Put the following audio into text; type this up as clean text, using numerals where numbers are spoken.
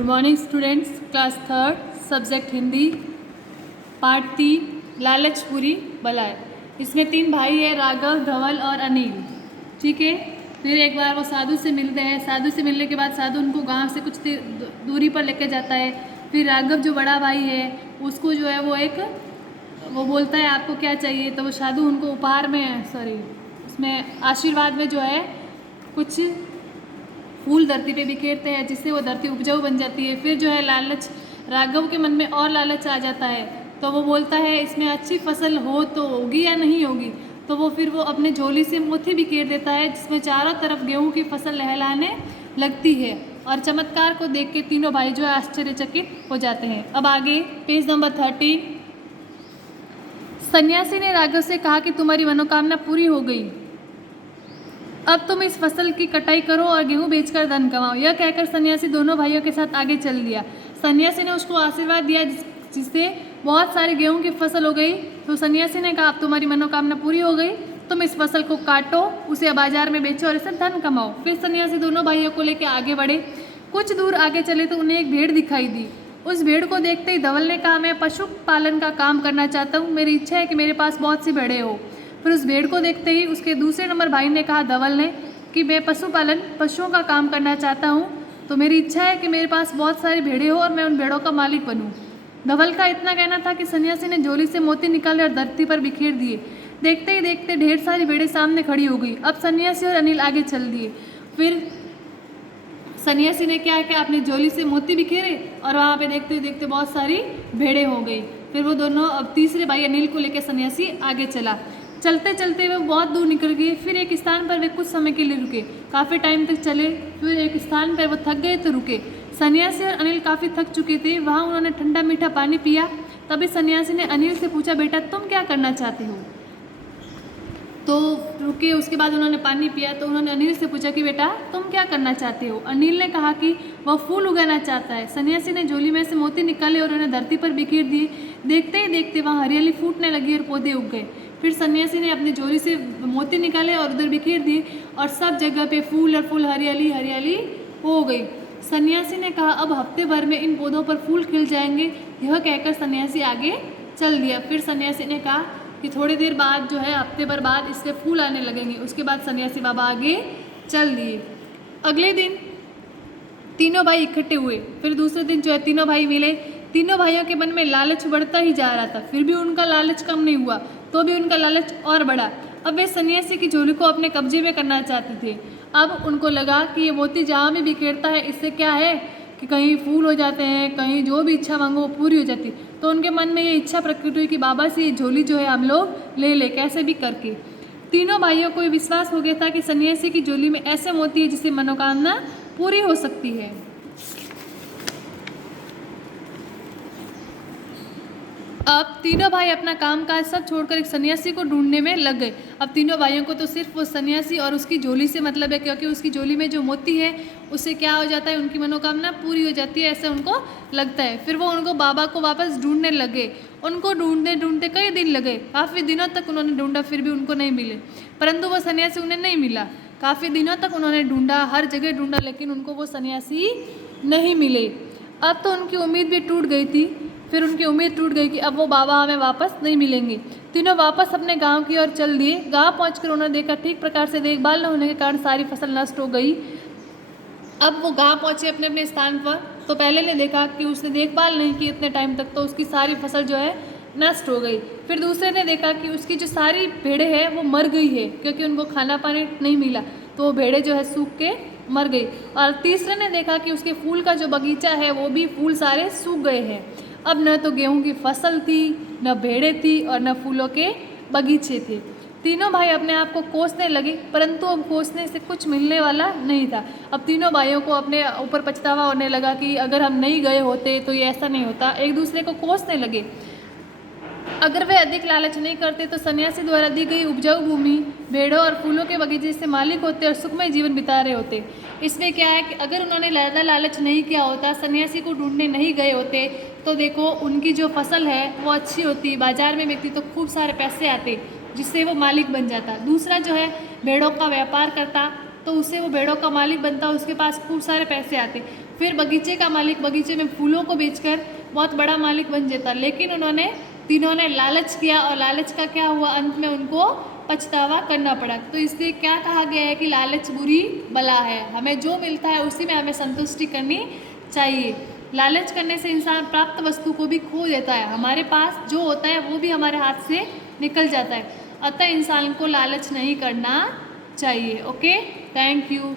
Good morning students, class third, subject Hindi, part 3, लालच बुरी बलाय। इसमें 3 भाई है, राघव, धवल और अनिल। ठीक है। फिर एक बार वो साधु से मिलते हैं। साधु से मिलने के बाद साधु उनको गांव से कुछ दूरी पर लेके जाता है। फिर राघव जो बड़ा भाई है उसको जो है वो बोलता है आपको क्या चाहिए, तो वो साधु उनको उपहार में उसमें आशीर्वाद में जो है कुछ फूल धरती पे बिखेरते हैं, जिससे वो धरती उपजाऊ बन जाती है। फिर जो है लालच, राघव के मन में और लालच आ जाता है, तो वो बोलता है इसमें अच्छी फसल हो तो होगी या नहीं होगी। तो वो अपने झोली से मोती बिखेर देता है, जिसमें चारों तरफ गेहूं की फसल लहलाने लगती है। और चमत्कार को देख के तीनों भाई जो है आश्चर्यचकित हो जाते हैं। अब आगे पेज नंबर 13। सन्यासी ने राघव से कहा कि तुम्हारी मनोकामना पूरी हो गई, अब तुम इस फसल की कटाई करो और गेहूं बेचकर धन कमाओ। यह कहकर सन्यासी दोनों भाइयों के साथ आगे चल दिया। सन्यासी ने उसको आशीर्वाद दिया, जिससे बहुत सारी गेहूं की फसल हो गई। तो सन्यासी ने कहा अब तुम्हारी मनोकामना पूरी हो गई, तुम इस फसल को काटो, उसे बाजार में बेचो और इससे धन कमाओ। फिर सन्यासी दोनों भाइयों को लेकर आगे बढ़े। कुछ दूर आगे चले तो उन्हें एक भेड़ दिखाई दी। उस भेड़ को देखते ही धवल ने कहा मैं पशुपालन का काम करना चाहता हूँ, मेरी इच्छा है कि मेरे पास बहुत सी भेड़ें हो। फिर उस भेड़ को देखते ही उसके दूसरे नंबर भाई ने कहा धवल ने कि मैं पशुओं का काम करना चाहता हूँ, तो मेरी इच्छा है कि मेरे पास बहुत सारी भेड़ें हो और मैं उन भेड़ों का मालिक बनूँ। धवल का इतना कहना था कि सन्यासी ने झोली से मोती निकाले और धरती पर बिखेर दिए। देखते ही देखते ढेर सारी भेड़ें सामने खड़ी हो गई। अब सन्यासी और अनिल आगे चल दिए। फिर सन्यासी ने क्या किया, अपनी झोली से मोती बिखेरे और वहाँ पे देखते देखते बहुत सारी भेड़ें हो गई। फिर वो दोनों, अब तीसरे भाई अनिल को लेकर सन्यासी आगे चला। चलते चलते वे बहुत दूर निकल गए। फिर एक स्थान पर वे कुछ समय के लिए रुके। काफ़ी टाइम तक चले। फिर एक स्थान पर वो थक गए तो रुके। सन्यासी और अनिल काफ़ी थक चुके थे। वहाँ उन्होंने ठंडा मीठा पानी पिया। तभी सन्यासी ने अनिल से पूछा बेटा तुम क्या करना चाहते हो। तो रुके, उसके बाद उन्होंने पानी पिया। तो उन्होंने अनिल से पूछा कि बेटा तुम क्या करना चाहते हो। अनिल ने कहा कि वह फूल उगाना चाहता है। सन्यासी ने झोली में से मोती निकाले और उन्हें धरती पर बिखेर दिए। देखते ही देखते वहाँ हरियाली फूटने लगी और पौधे उग गए। फिर सन्यासी ने अपनी झोली से मोती निकाले और उधर बिखेर दिए और सब जगह पे फूल और फूल, हरियाली हरियाली हो गई। सन्यासी ने कहा अब हफ्ते भर में इन पौधों पर फूल खिल जाएंगे। यह कहकर सन्यासी आगे चल दिया। फिर सन्यासी ने कहा कि थोड़ी देर बाद जो है, हफ्ते भर बाद इससे फूल आने लगेंगे। उसके बाद सन्यासी बाबा आगे चल दिए। अगले दिन तीनों भाई इकट्ठे हुए। फिर दूसरे दिन जो है तीनों भाई मिले। तीनों भाइयों के मन में लालच बढ़ता ही जा रहा था। फिर भी उनका लालच कम नहीं हुआ, तो भी उनका लालच और बढ़ा। अब वे सन्यासी की झोली को अपने कब्जे में करना चाहते थे। अब उनको लगा कि ये मोती जहाँ भी बिखेरता है, इससे क्या है कि कहीं फूल हो जाते हैं, कहीं जो भी इच्छा मांगो वो पूरी हो जाती। तो उनके मन में ये इच्छा प्रकट हुई कि बाबा से ये झोली जो है हम लोग ले ले, कैसे भी करके। तीनों भाइयों को विश्वास हो गया था कि सन्यासी की झोली में ऐसे मोती है जिससे मनोकामना पूरी हो सकती है। अब तीनों भाई अपना कामकाज सब छोड़कर एक सन्यासी को ढूंढने में लग गए। अब तीनों भाइयों को तो सिर्फ वो सन्यासी और उसकी झोली से मतलब है, क्योंकि उसकी झोली में जो मोती है उससे क्या हो जाता है, उनकी मनोकामना पूरी हो जाती है, ऐसे उनको लगता है। फिर वो उनको बाबा को वापस ढूंढने लगे। उनको ढूंढते ढूंढते कई दिन लगे। काफ़ी दिनों तक उन्होंने ढूंढा, फिर भी उनको नहीं मिले। परंतु वो सन्यासी उन्हें नहीं मिला। काफ़ी दिनों तक उन्होंने ढूंढा, हर जगह ढूंढा, लेकिन उनको वो सन्यासी नहीं मिले। अब तो उनकी उम्मीद भी टूट गई थी। फिर उनकी उम्मीद टूट गई कि अब वो बाबा हमें वापस नहीं मिलेंगे। तीनों वापस अपने गांव की ओर चल दिए। गांव पहुंचकर उन्होंने देखा ठीक प्रकार से देखभाल न होने के कारण सारी फसल नष्ट हो गई। अब वो गांव पहुंचे अपने अपने स्थान पर, तो पहले ने देखा कि उसने देखभाल नहीं की इतने टाइम तक, तो उसकी सारी फसल जो है नष्ट हो गई। फिर दूसरे ने देखा कि उसकी जो सारी भेड़ें हैं वो मर गई है, क्योंकि उनको खाना पानी नहीं मिला, तो वो भेड़ें जो है सूख के मर गई। और तीसरे ने देखा कि उसके फूल का जो बगीचा है वो भी फूल सारे सूख गए हैं। अब न तो गेहूं की फसल थी, न भेड़ें थी और न फूलों के बगीचे थे। तीनों भाई अपने आप को कोसने लगे, परंतु अब कोसने से कुछ मिलने वाला नहीं था। अब तीनों भाइयों को अपने ऊपर पछतावा होने लगा कि अगर हम नहीं गए होते तो ये ऐसा नहीं होता। एक दूसरे को कोसने लगे। अगर वे अधिक लालच नहीं करते तो सन्यासी द्वारा दी गई उपजाऊ भूमि, भेड़ों और फूलों के बगीचे से मालिक होते और सुखमय जीवन बिता रहे होते। इसमें क्या है कि अगर उन्होंने ज़्यादा लालच नहीं किया होता, सन्यासी को ढूंढने नहीं गए होते, तो देखो उनकी जो फसल है वो अच्छी होती, बाजार में बिकती तो खूब सारे पैसे आते, जिससे वो मालिक बन जाता। दूसरा जो है भेड़ों का व्यापार करता, तो उससे वो भेड़ों का मालिक बनता, उसके पास खूब सारे पैसे आते। फिर बगीचे का मालिक बगीचे में फूलों को बेचकर बहुत बड़ा मालिक बन जाता, लेकिन उन्होंने तीनों ने लालच किया और लालच का क्या हुआ, अंत में उनको पछतावा करना पड़ा। तो इसलिए क्या कहा गया है कि लालच बुरी बला है, हमें जो मिलता है उसी में हमें संतुष्टि करनी चाहिए। लालच करने से इंसान प्राप्त वस्तु को भी खो देता है, हमारे पास जो होता है वो भी हमारे हाथ से निकल जाता है। अतः इंसान को लालच नहीं करना चाहिए। Okay, thank you.